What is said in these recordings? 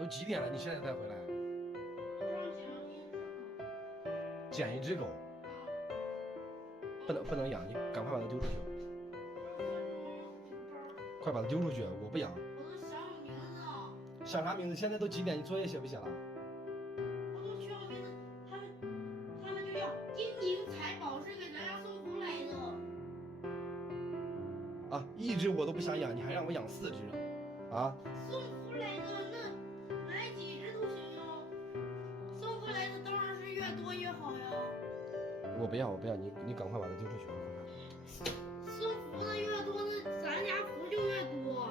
都几点了？你现在才回来？捡一只狗，不能养，你赶快把它丢出去，快把它丢出去！我不养。我都想我名字了。想啥名字？现在都几点？你作业写不写了？我都取好名字，他们就叫金银财宝，是给咱家送回来的。啊，一只我都不想养，你还让我养4只啊？送回来的那买几只都行呀，送回来的当然是越多越好呀。我不要，你赶快把它丢出去，快快快！送福的越多，那咱家福就越多。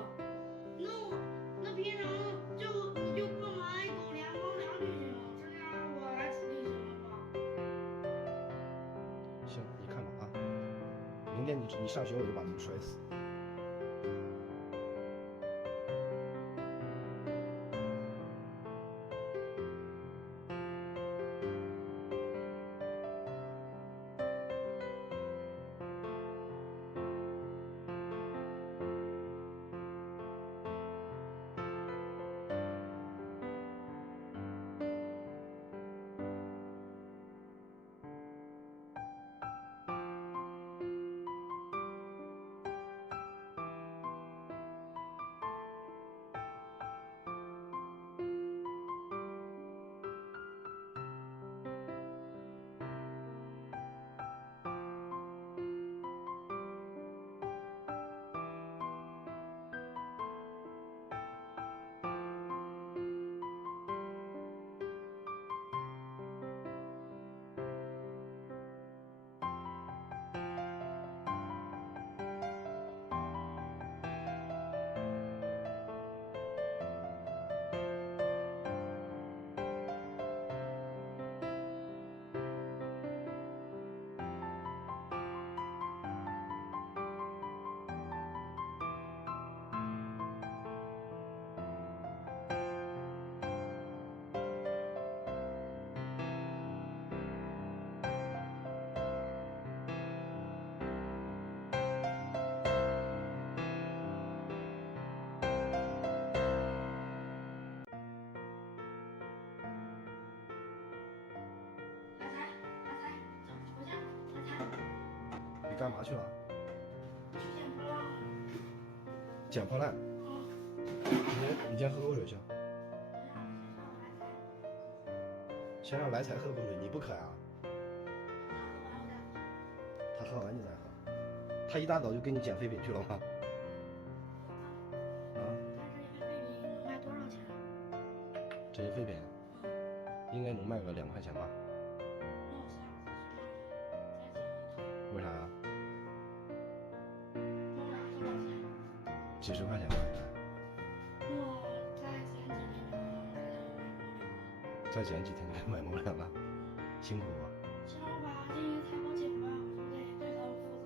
那平常你就给我买狗粮、猫粮就行，剩下我来处理行了吧？行，你看吧啊，明天你上学我就把他们摔死。你干嘛去了？去捡破烂。捡破烂。你先喝口水去。先让来财喝口水，你不渴呀？他喝完你再喝。他一大早就给你捡废品去了吗？啊？这些废品应该能卖个2块钱吧？为啥呀？几十块钱吧，应该。再捡几天就可以买猫粮了，辛苦啊！行了吧，这些财宝捡吧，我得对他们负责。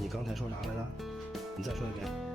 你刚才说啥来着？你再说一遍。